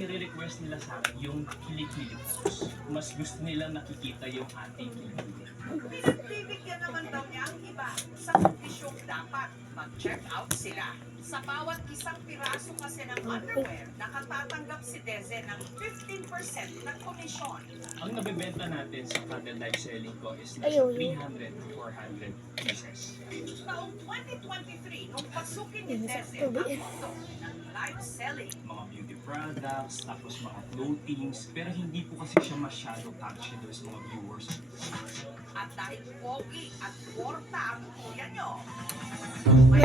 nire-request nila sa akin yung kilikili post. Mas gusto nila nakikita yung ating kilikili. Bibigyan naman daw niya ang iba sa kondisyong dapat mag-check out sila. Sa bawat isang piraso kasi ng underwear, nakatatanggap si Deze ng 15% ng komisyon. Ang nabibenta natin sa kada live selling ko is nasa 300 to 400 pieces. Taong 2023, nung pasukin ni Deze ang mundo ng live selling, Mga beauty products, tapos mga clothings, pero hindi po kasi siya masyado catchy doon sa mga viewers. at dahil pogi at porta ang kuya nyo, May